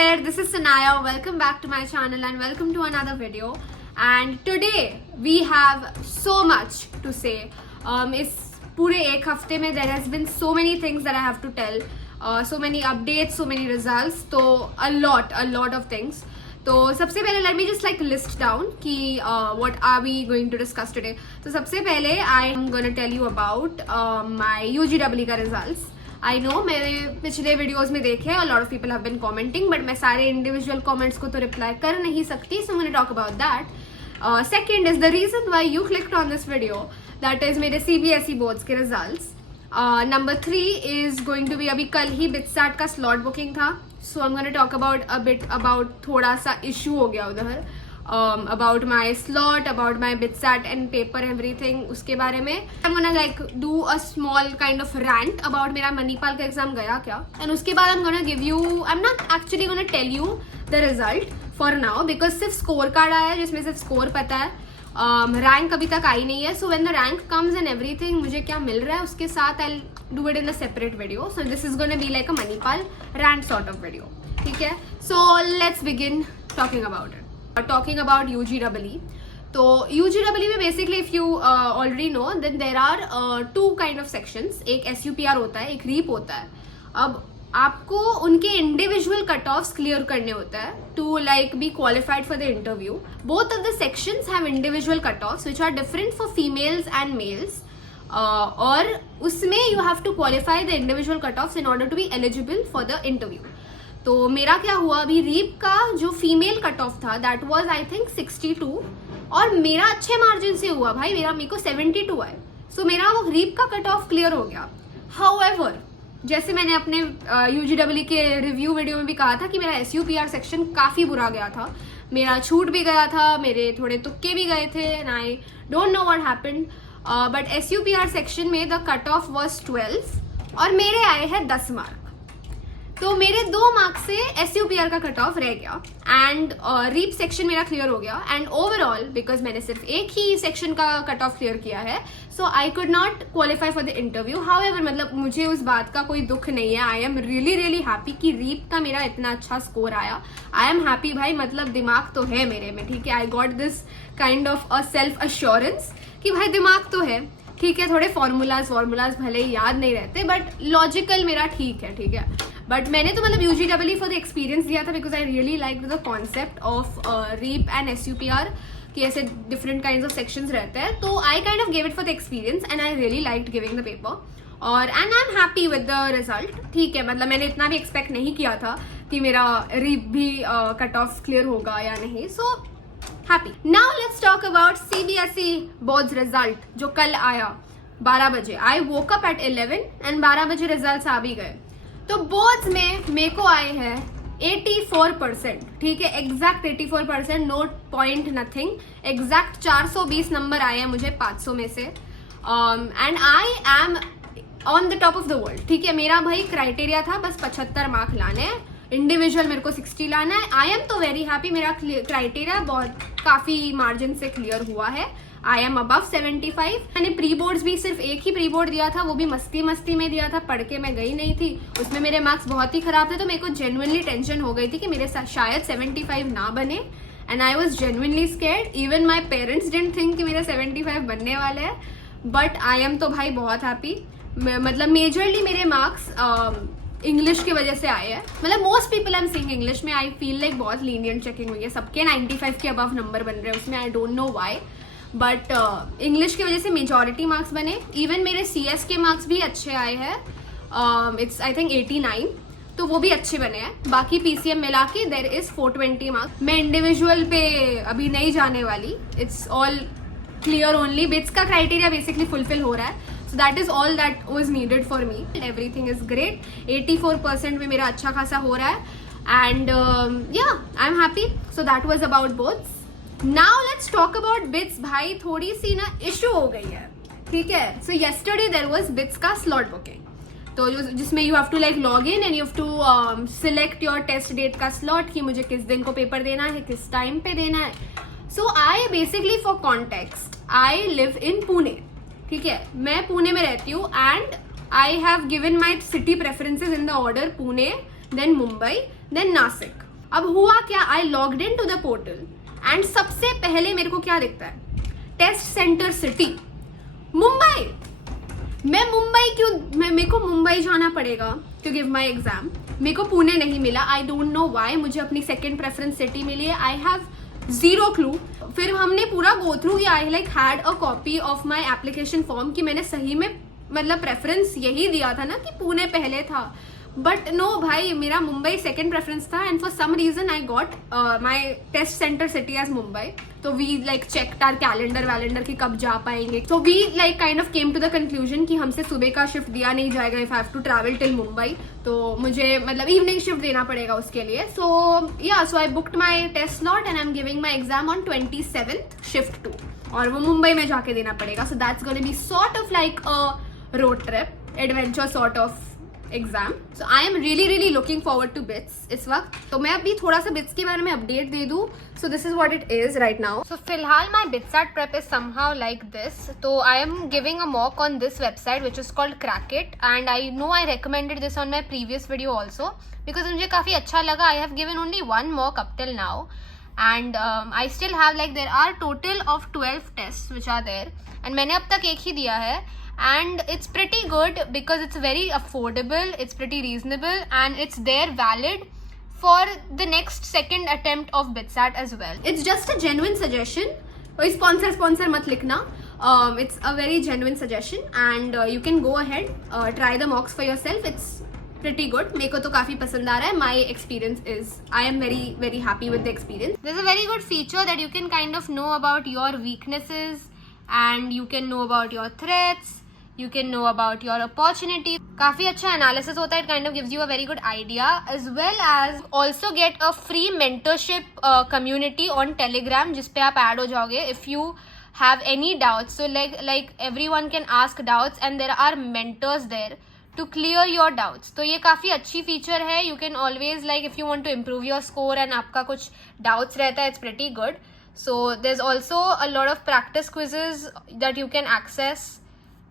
there, this is Sanaya. Welcome back to my channel and welcome to another video. And today we have so much to say. इस पूरे एक हफ्ते में there has been so many things that I have to tell. So many updates, so many results. तो a lot of things. तो सबसे पहले let me just like list down कि what are we going to discuss today. तो सबसे पहले I am gonna tell you about my UGW का results. I know मैंने पिछले वीडियोस में देखे a lot of people have been commenting but मैं सारे individual comments को तो reply कर नहीं सकती, so I'm gonna talk about that. Second is the reason why you clicked on this video, that is मेरे CBSE boards के results. Number 3 is going to be अभी कल ही BITSAT का slot booking था, so I'm gonna talk about a bit about थोड़ा सा issue हो गया उधर, about my slot, about my BITSAT and paper everything उसके बारे में. I'm gonna like do a small kind of rant about मेरा मणिपाल का एग्जाम गया क्या, and उसके बाद I'm gonna give you, I'm not actually gonna tell you the result for now because सिर्फ स्कोर कार्ड आया है जिसमें सिर्फ स्कोर पता है, रैंक अभी तक आई नहीं है. So when the rank comes and everything मुझे क्या मिल रहा है उसके साथ I do it in a separate video. So this is gonna be like a Manipal rank sort of video. ठीक है, so let's begin talking about it. Talking about UGEE. तो UGEE में basically if you already know then there are 2 kind of sections. एक SUPR होता है, एक reap होता है. अब आपको उनके इंडिविजुअल कट ऑफ्स क्लियर करने होता है to like be qualified for the interview. Both of the sections have individual cut offs which are different for females and males, और उसमें you have to qualify the individual cut offs in order to be eligible for the interview. तो मेरा क्या हुआ, अभी REAP का जो female cut off था दैट वाज आई थिंक 62, और मेरा अच्छे मार्जिन से हुआ भाई, मेरे को 72 आए. सो मेरा वो रीप का कट ऑफ क्लियर हो गया. हाउएवर जैसे मैंने अपने UGEE के रिव्यू वीडियो में भी कहा था कि मेरा SUPR सेक्शन काफी बुरा गया था, मेरा छूट भी गया था, मेरे थोड़े तुक्के भी गए थे, and I don't know what happened. But SUPR section में द कट ऑफ वाज 12 और मेरे आए हैं 10 मार्क. तो मेरे 2 मार्क से SUPR का कट ऑफ रह गया एंड रीप सेक्शन मेरा क्लियर हो गया. एंड ओवरऑल बिकॉज मैंने सिर्फ एक ही सेक्शन का कट ऑफ क्लियर किया है, so I could not qualify for the interview. However मतलब मुझे उस बात का कोई दुख नहीं है. आई एम रियली हैप्पी कि रीप का मेरा इतना अच्छा स्कोर आया. आई एम हैप्पी भाई, मतलब दिमाग तो है मेरे में. ठीक है, I got this kind of a self assurance कि भाई दिमाग तो है. ठीक है, थोड़े फॉर्मूलाज भले ही याद नहीं रहते बट लॉजिकल मेरा ठीक है. ठीक है, बट मैंने तो मतलब UGEE फॉर द एक्सपीरियंस दिया था because I really like the concept of REAP and SUPR कि ऐसे डिफरेंट काइंड ऑफ सेक्शंस रहते हैं. तो I kind of give it for the experience and I really liked giving the paper, और and I am happy with the result. ठीक है, मतलब मैंने इतना भी एक्सपेक्ट नहीं किया था कि मेरा रीप भी कट ऑफ क्लियर होगा या नहीं. So happy. Now let's talk about CBSE boards result जो कल आया 12 बजे. आई वोक अप एट 11 एंड 12 बजे रिजल्ट आ भी गए. तो बोर्ड्स में मेरे को आए हैं 84%. ठीक है, exact 84%, note point nothing. Exact 420 number आए हैं मुझे 500 में से, and I M on the top of the world. ठीक है, मेरा भाई क्राइटेरिया था बस 75 मार्क लाने हैं, इंडिविजुअल मेरे को 60 लाना है. आई एम तो वेरी हैप्पी, मेरा क्राइटेरिया बहुत काफी मार्जिन से क्लियर हुआ है. I M above 75. मैंने प्री बोर्ड्स भी सिर्फ एक ही प्री बोर्ड दिया था, वो भी मस्ती में दिया था, पढ़ के मैं गई नहीं थी. उसमें मेरे मार्क्स बहुत ही खराब थे, तो मेरे को जेन्युइनली टेंशन हो गई थी कि मेरे साथ शायद 75 ना बने, and I was genuinely scared. Even my parents didn't think कि मेरे 75 बनने वाले हैं, बट आई एम तो भाई बहुत हैप्पी. मतलब मेजरली मेरे मार्क्स इंग्लिश की वजह से आए हैं. मतलब most people I am seeing English में आई फील लाइक बहुत लीनियंट चेकिंग हुई है, सबके 95 के अबव नंबर बन रहे हैं उसमें. आई don't know why, but English की वजह से मेजॉरिटी मार्क्स बने. इवन मेरे CS के मार्क्स भी अच्छे आए हैं, इट्स आई थिंक 89, तो वो भी अच्छे बने हैं. बाकी PCM मिला के देर इज 420 मार्क्स. मैं इंडिविजुअल पे अभी नहीं जाने वाली, it's all clear only. Bits का क्राइटेरिया बेसिकली फुलफिल हो रहा है, so that is all that was needed for me. Everything is great. 84% में मेरा अच्छा खासा हो रहा है, एंड या आई am happy. So that was about boards. Now let's talk about bits. भाई थोड़ी सी ना इशू हो गई है. ठीक है, so yesterday there was BITS का स्लॉट बुकिंग, तो जिसमें you have to like log in and you have to select your test date का स्लॉट कि मुझे किस दिन को पेपर देना है, किस टाइम पे देना है. So I basically for context I live in Pune. ठीक है, मैं पुणे में रहती हूँ and I have given my city preferences in the order Pune, then Mumbai, then Nashik. अब हुआ क्या, I logged in to the portal and सबसे पहले मेरे को क्या दिखता है, टेस्ट सेंटर सिटी मुंबई। मैं मुंबई क्यों, मेरे को मुंबई जाना पड़ेगा टू गिव माई एग्जाम। मेरे को पुणे नहीं मिला, आई डोंट नो वाई। मुझे अपनी सेकेंड प्रेफरेंस सिटी मिली है, आई हैव जीरो क्लू। फिर हमने पूरा go through, I like had a copy of my application form कि मैंने सही में मतलब प्रेफरेंस यही दिया था ना कि पुणे पहले था, बट नो भाई, मेरा मुंबई सेकेंड प्रेफरेंस था and for some reason I got my test centre city as Mumbai. तो we like checked our calendar कि कब जा पाएंगे। तो we like kind of came to the conclusion कि हमसे सुबह का शिफ्ट दिया नहीं जाएगा if I have to travel till Mumbai, तो मुझे मतलब इवनिंग शिफ्ट देना पड़ेगा उसके लिए। So I booked my test slot and I am giving my exam on 27th shift 2, और वो मुंबई में जाके देना पड़ेगा। So that's gonna be sort of like a road trip, adventure sort of exam. So I am really looking forward to BITS इस वक्त। तो मैं अभी थोड़ा सा बिट्स के बारे में अपडेट दे दूं। So this is what it is right now. So फिलहाल my BITSAT prep is somehow like this. तो I am giving a mock on this website which is called Crackit, and I know I recommended this on my previous video also because मुझे काफी अच्छा लगा। I have given only 1 mock up till now, and I still have like there are total of 12 tests which are there, and मैंने अब तक एक ही दिया है, and it's pretty good because it's very affordable, it's pretty reasonable, and it's there valid for the next second attempt of BITSAT as well. It's just a genuine suggestion. कोई sponsor मत लिखना. It's a very genuine suggestion, and you can go ahead, try the mocks for yourself. It's pretty good. मेरे को तो काफी पसंद आ रहा है. My experience is, I am very happy with the experience. There's a very good feature that you can kind of know about your weaknesses, and you can know about your threats, you can know about your opportunity. काफी अच्छा analysis होता है. It kind of gives you a very good idea, as well as also get a free mentorship community on Telegram जिस पे आप add हो जाओगे if you have any doubts. So like everyone can ask doubts, and there are mentors there to clear your doubts. तो ये काफ़ी अच्छी feature है. You can always like if you want to improve your score and आपका कुछ doubts रहता है, it's pretty good. So there's also a lot of practice quizzes that you can access.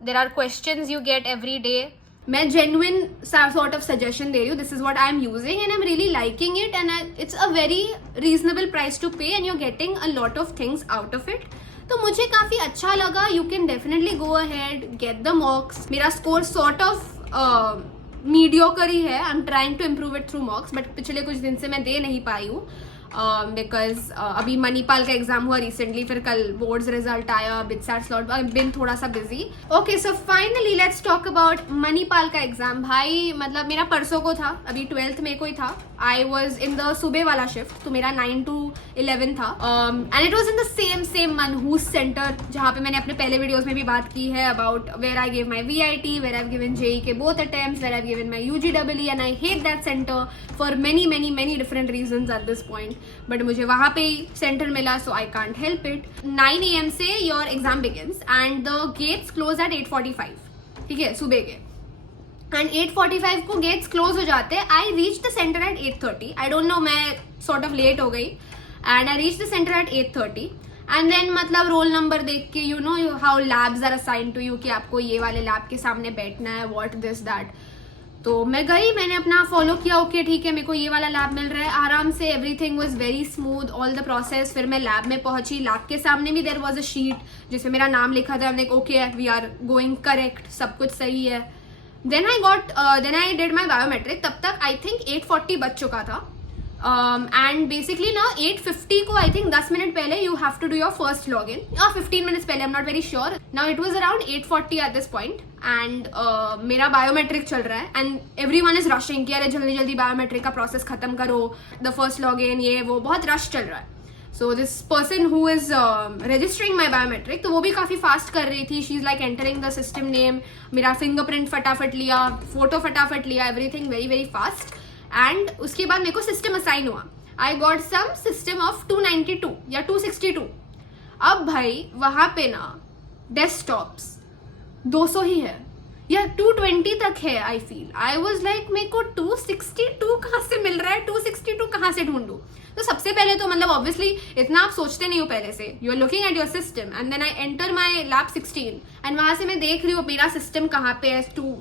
There are questions you get every day. मैं genuine sort of suggestion दे रही हूँ. This is what I'm using and I'm really liking it, and it's a very reasonable price to pay, and you're getting a lot of things out of it. तो मुझे काफ़ी अच्छा लगा. You can definitely go ahead, get the mocks. मेरा score sort of mediocre ही है. I am trying to improve it through mocks, but पिछले कुछ दिन से मैं दे नहीं पाई हूँ बिकॉज अभी मणिपाल का एग्जाम हुआ रिसेंटली, फिर कल बोर्ड्स रिजल्ट आया, बिटसैट स्लॉट, आई बिन थोड़ा सा busy. Okay, so finally let's talk about Manipal का एग्जाम. भाई मतलब मेरा परसों को था, अभी 12th में को ही था. आई वॉज इन द सुबह वाला शिफ्ट, तो मेरा 9 to 11 था, and it was in the same मनहूस सेंटर जहाँ पे मैंने अपने पहले वीडियोज में भी बात की है about where I give my VIT, where I given JEE के both attempts, where I given my UGEE, and I hate that centre for many different reasons eight this point. But मुझे वहाँ पे ही centre मिला, सो I can't help it. 9 AM से your exam begins and the gates close eight 8:45, ठीक है, सुबह के. And 8:45 को गेट्स क्लोज हो जाते हैं. I reach the centre at 8:30. I don't know, मैं सॉर्ट ऑफ लेट हो गई, and I reach the centre at 8:30. And then मतलब रोल नंबर देख के, you know how labs are assign to you कि आपको ये वाले लैब के सामने बैठना है, व्हाट दिस दैट. तो मैं गई, मैंने अपना फॉलो किया. ओके ठीक है, मेरे को ये वाला लैब मिल रहा है आराम से. Everything was very smooth, all the process. फिर मैं लैब में पहुंची. लैब के सामने भी देयर वाज अ शीट जिसमें मेरा नाम लिखा था. Like okay, we are going correct, सब कुछ सही है. Then I did my biometric. तब तक आई थिंक 8:40 बज चुका था. एंड बेसिकली ना 8:50 को, आई थिंक 10 मिनट पहले, you have to do your first log in, और 15 मिनट्स पहले, I am not very sure. Now it was around 8:40 at this point, and मेरा बायोमेट्रिक चल रहा है, and everyone is rushing कि अरे जल्दी बायोमेट्रिक का प्रोसेस खत्म करो, द फर्स्ट लॉग इन, ये वो बहुत रश चल रहा है. So this person who is registering my biometric, तो वो भी काफ़ी फास्ट कर रही थी. She is like entering the system name, मेरा फिंगरप्रिंट फटाफट लिया, फोटो फटाफट लिया, एवरीथिंग वेरी फास्ट. एंड उसके बाद मेरे को सिस्टम असाइन हुआ. I got some system of 292 या 262. अब भाई वहाँ पे ना डेस्कटॉप्स 200 ही है या 220 तक है. I feel, I was like मेरे को 262 कहाँ से मिल रहा है, 262 कहाँ से ढूंढूं. तो सबसे पहले तो मतलब ऑब्वियसली इतना आप सोचते नहीं हो पहले से. You are looking at your system, and then I enter my lab 16, and वहां से मैं देख रही हूँ मेरा सिस्टम कहाँ पे है टू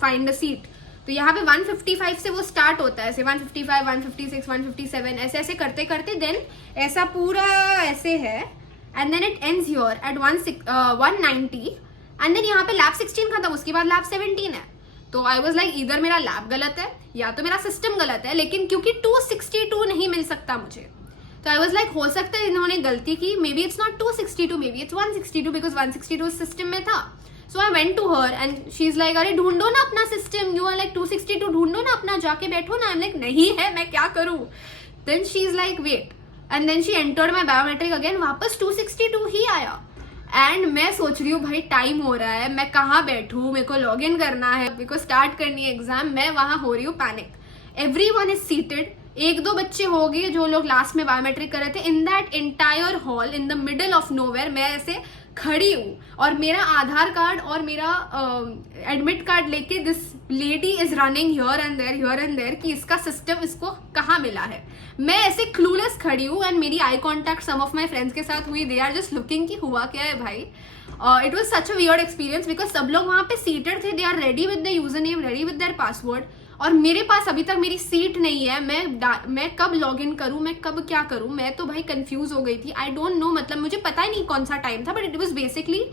फाइंड द सीट. तो यहाँ पे 155 से वो स्टार्ट होता है, ऐसे 155, 156, 157 ऐसे ऐसे करते करते देन ऐसा पूरा ऐसे है and then it ends here at 190 and then यहाँ पे लैब 16 खत्म, उसके बाद लैब 17 है। तो आई वॉज लाइक इधर मेरा लैब गलत है या तो मेरा सिस्टम गलत है, लेकिन क्योंकि 262 नहीं मिल सकता मुझे, तो आई वॉज लाइक हो सकता है इन्होंने गलती की, maybe it's not 262, maybe it's 162 because 162 system में था। So I went to her and she is like अरे ढूंढो ना अपना सिस्टम, यू आर लाइक 262 ढूंढो ना अपना, जाके बैठो ना। आई एम लाइक नहीं है, मैं क्या करूं। Then she is like wait and then she entered my biometric again, वापस 262 ही आया। एंड मैं सोच रही हूँ भाई टाइम हो रहा है, मैं कहाँ बैठूँ, मेरे को लॉग इन करना है, मेरे को स्टार्ट करनी है एग्जाम। मैं वहां हो रही हूँ पैनिक, एवरीवन इज सीटेड, एक दो बच्चे हो गए जो लोग लास्ट में बायोमेट्रिक कर रहे थे। In that entire hall in the middle of nowhere मैं ऐसे खड़ी हूँ और मेरा आधार कार्ड और मेरा एडमिट कार्ड लेके this lady is running here and there कि इसका सिस्टम इसको कहाँ मिला है। मैं ऐसे क्लूलेस खड़ी हूँ एंड मेरी eye contact some of my friends के साथ हुई, दे आर जस्ट लुकिंग कि हुआ क्या है भाई। It was such a weird experience because सब लोग वहां पे सीटेड थे, they are ready with the user name, ready with their password, और मेरे पास अभी तक मेरी सीट नहीं है। मैं कब लॉग इन करूं, मैं कब क्या करूं, मैं तो भाई कंफ्यूज हो गई थी। आई डोंट नो, मतलब मुझे पता ही नहीं कौन सा टाइम था, but it was basically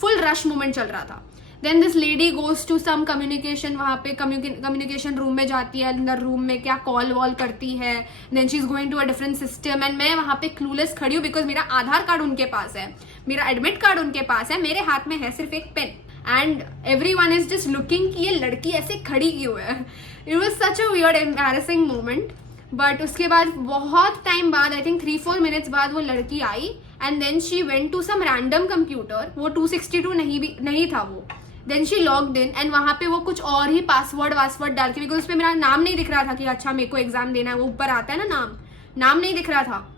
full rush moment चल रहा था। Then this lady goes to some communication, वहां पे कम्युनिकेशन रूम में जाती है, अंदर रूम में क्या कॉल वॉल करती है, then she is going to a different system and मैं वहां पे क्लूलेस खड़ी हूँ बिकॉज मेरा आधार कार्ड उनके पास है, मेरा एडमिट कार्ड उनके पास है, मेरे हाथ में है सिर्फ एक pen and everyone is just looking कि ये लड़की ऐसे खड़ी क्यों है। It was such a weird embarrassing moment. But उसके बाद बहुत टाइम बाद, आई थिंक 3-4 मिनट्स बाद वो लड़की आई and then she went to some random computer, वो 262 नहीं था वो। Then she logged in and वहां पे वो कुछ और ही पासवर्ड डाल के, बिकॉज उसमें मेरा नाम नहीं दिख रहा था कि अच्छा मेरे को एग्जाम देना है, वो ऊपर आता है ना नाम नहीं दिख रहा था।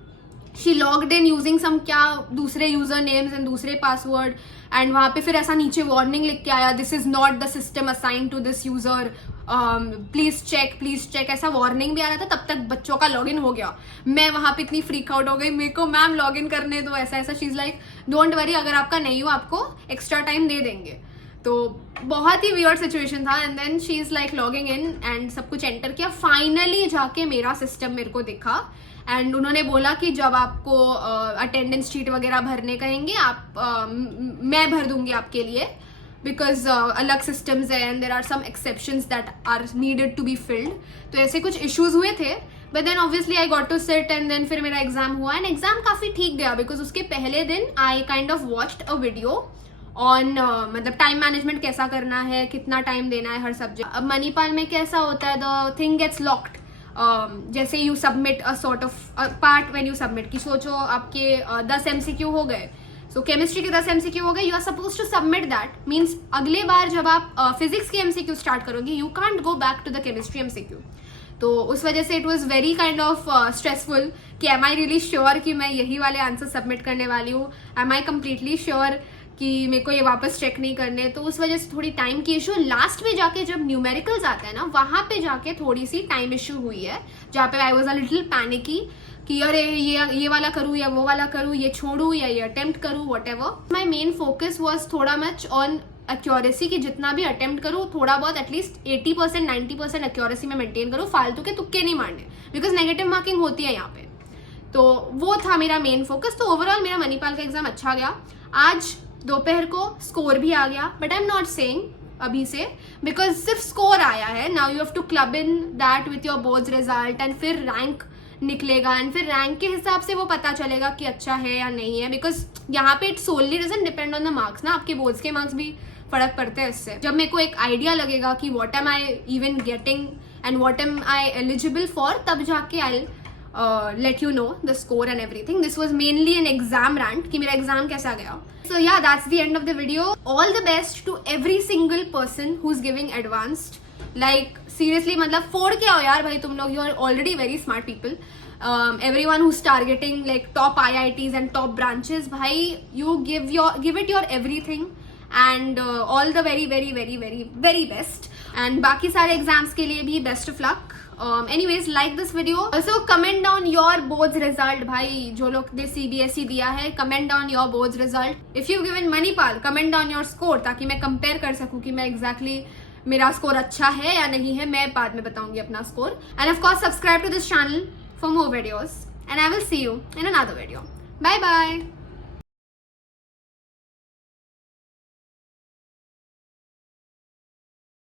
She logged in using some क्या दूसरे यूजर नेम्स एंड दूसरे पासवर्ड एंड वहां पे फिर ऐसा नीचे वार्निंग लिख के आया, this is not the system assign to this user, please check ऐसा वार्निंग भी आ रहा था। तब तक बच्चों का लॉगिन हो गया, मैं वहां पे इतनी फ्रीक आउट हो गई, मेरे को मैम लॉगिन करने दो, ऐसा she is like don't worry, अगर आपका नहीं हो आपको एक्स्ट्रा टाइम दे देंगे। तो बहुत ही वियर्ड सिचुएशन था and then she is like logging in and सब कुछ एंटर किया। फाइनली जाके मेरा सिस्टम मेरे को दिखा एंड उन्होंने बोला कि जब आपको अटेंडेंस शीट वगैरह भरने कहेंगे मैं भर दूंगी आपके लिए, बिकॉज अलग सिस्टम्स है and there are some exceptions that are needed to be filled. तो ऐसे कुछ इश्यूज हुए थे, but then obviously I got to sit and then फिर मेरा एग्जाम हुआ एंड एग्जाम काफी ठीक गया बिकॉज उसके पहले दिन आई kind of watched a video on मतलब टाइम मैनेजमेंट कैसा करना है, कितना टाइम देना है हर सब्जेक्ट। अब मणिपाल में कैसा होता है, द थिंग गेट्स लॉक्ड, जैसे you submit a sort of part when you submit कि सोचो आपके 10 MCQ हो गए, सो केमिस्ट्री के 10 MCQ हो गए, you are suppose to submit that, means अगले बार जब आप फिजिक्स के MCQ स्टार्ट करोगे you can't go back to the chemistry MCQ। तो उस वजह से it was very kind of stressful कि एम आई रियली श्योर कि मैं यही वाले आंसर सबमिट करने वाली हूँ, एम आई कम्प्लीटली श्योर कि मेरे को ये वापस चेक नहीं करने। तो उस वजह से थोड़ी टाइम की इशू, लास्ट में जाके जब न्यूमेरिकल्स आते हैं ना वहां पे जाके थोड़ी सी टाइम इशू हुई है, जहाँ पे I was a little panicky कि अरे ये वाला करूँ या वो वाला करूँ, ये छोड़ू या ये अटेम्प्ट करूँ, what ever. My main focus was थोड़ा मच ऑन एक्यूरेसी की जितना भी अटेम्प्ट करूँ थोड़ा बहुत एटलीस्ट 80% 90% एक्यूरेसी में मेंटेन करूँ, फालतू के तुक्के नहीं मारने बिकॉज नेगेटिव मार्किंग होती है यहाँ पे। तो वो था मेरा मेन फोकस। तो ओवरऑल मेरा मणिपाल का एग्जाम अच्छा गया। आज दोपहर को स्कोर भी आ गया, but I am not saying अभी से बिकॉज सिर्फ स्कोर आया है। Now you have to club in that with your boards result and फिर रैंक निकलेगा एंड फिर रैंक के हिसाब से वो पता चलेगा कि अच्छा है या नहीं है, बिकॉज यहाँ पे it solely doesn't depend on the marks ना, आपके बोर्ड्स के मार्क्स भी फर्क पड़ते हैं इससे। जब मेरे को एक आइडिया लगेगा कि what am I even getting and what am I eligible for, तब जाके आई let you know the score and everything. This was mainly an exam rant कि मेरा एग्जाम कैसा गया. So yeah, that's the end of the video. All the best to every single person who's giving advanced. Like seriously, मतलब फोड़ के आओ यार भाई तुम लोग. You are already very smart people. Everyone who's targeting like top IITs and top branches, भाई you give it your everything and all the very very very very very best. And बाकी सारे exams के लिए भी best of luck. Anyways, like this video. Also comment down your boards result. भाई जो लोग ने CBSE दिया है, comment down your boards result. If you've given Manipal, comment down your score ताकि मैं compare कर सकूँ कि मैं exactly मेरा स्कोर अच्छा है या नहीं है, मैं बाद में बताऊंगी अपना score. And of course subscribe to this channel for more videos and I will see you in another video. Bye bye.